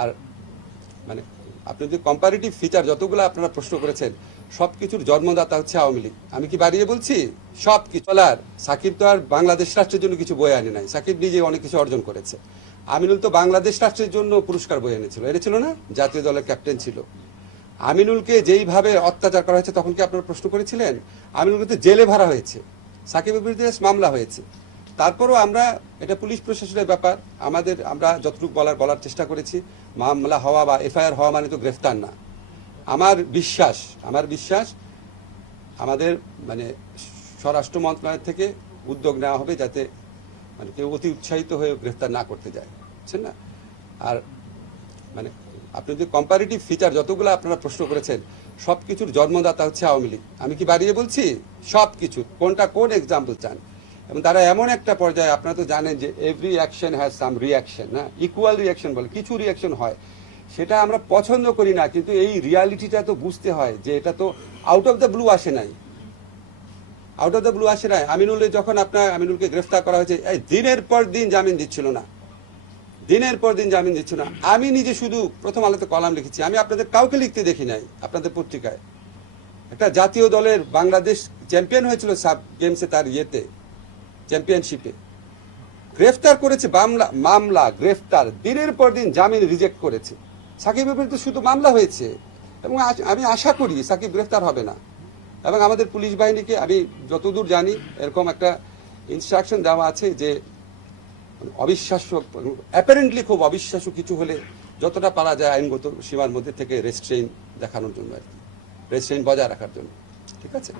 আর মানে আপনি যদি কম্পারেটিভ ফিচার যতগুলো আপনারা প্রশ্ন করেছেন সবকিছুর জন্মদাতা হচ্ছে আওয়ামী লীগ। আমি কি বাড়িয়ে বলছি? সব কিছু। আর সাকিব তো আর বাংলাদেশ রাষ্ট্রের জন্য কিছু বয়ে আনে নাই, সাকিব নিজে অনেক কিছু অর্জন করেছে। আমিনুল তো বাংলাদেশ রাষ্ট্রের জন্য পুরস্কার বয়ে এনেছিল, এনেছিল না? জাতীয় দলের ক্যাপ্টেন ছিল। আমিনুলকে যেইভাবে অত্যাচার করা হয়েছে তখন কি আপনারা প্রশ্ন করেছিলেন? আমিনুলকে তো জেলে ভরা হয়েছে, সাকিবের বিরুদ্ধে মামলা হয়েছে। তারপরও আমরা, এটা পুলিশ প্রশাসনের ব্যাপার, আমরা যতটুকু বলার চেষ্টা করেছি। মামলা হওয়া বা এফআইআর হওয়া মানে তো গ্রেফতার না। আমার বিশ্বাস আমাদের মানে স্বরাষ্ট্র মন্ত্রণালয় থেকে উদ্যোগ নেওয়া হবে যাতে মানে কেউ অতি উৎসাহিত হয়ে গ্রেফতার না করতে যায়, বুঝছেন না? আর মানে আপনি যদি কম্পারেটিভ ফিচার যতগুলো আপনারা প্রশ্ন করেছেন সবকিছুর জন্মদাতা হচ্ছে আওয়ামী লীগ। আমি কি বাড়িয়ে বলছি? সব কিছু। কোন এক্সাম্পল চান? এবং তারা এমন একটা পর্যায়ে, আপনারা তো জানেন যে every action has some reaction, না ইকুয়াল রিয়াকশন বলে কিছু রিয়াকশন হয়, সেটা আমরা পছন্দ করি না, কিন্তু এই রিয়ালিটিটা তো বুঝতে হয় যে এটা তো আউট অফ দ্য ব্লু আসে নাই। আমিনুলকে গ্রেফতার করা হয়েছে, এই দিনের পর দিন জামিন দিচ্ছিল না। আমি নিজে শুধু প্রথম আলোতে কলাম লিখেছি, আমি আপনাদের কাউকে লিখতে দেখি নাই। আপনাদের পত্রিকায় একটা জাতীয় দলের বাংলাদেশ চ্যাম্পিয়ন হয়েছিল সাব গেমসে, তার চ্যাম্পিয়নশিপে গ্রেফতার করেছে, মামলা গ্রেফতার, দিনের পর দিন জামিন রিজেক্ট করেছে। সাকিবের বিরুদ্ধে শুধু মামলা হয়েছে এবং আমি আশা করি সাকিব গ্রেফতার হবে না। এবং আমাদের পুলিশ বাহিনীকে আমি যতদূর জানি এরকম একটা ইনস্ট্রাকশন দেওয়া আছে যে অবিশ্বাস্য, অ্যাপারেন্টলি খুব অবিশ্বাস্য কিছু হলে যতটা পারা যায় আইনগত সীমার মধ্যে থেকে রেস্ট্রেইন দেখানোর জন্য আর কি, রেস্ট্রেইন বজায় রাখার জন্য। ঠিক আছে।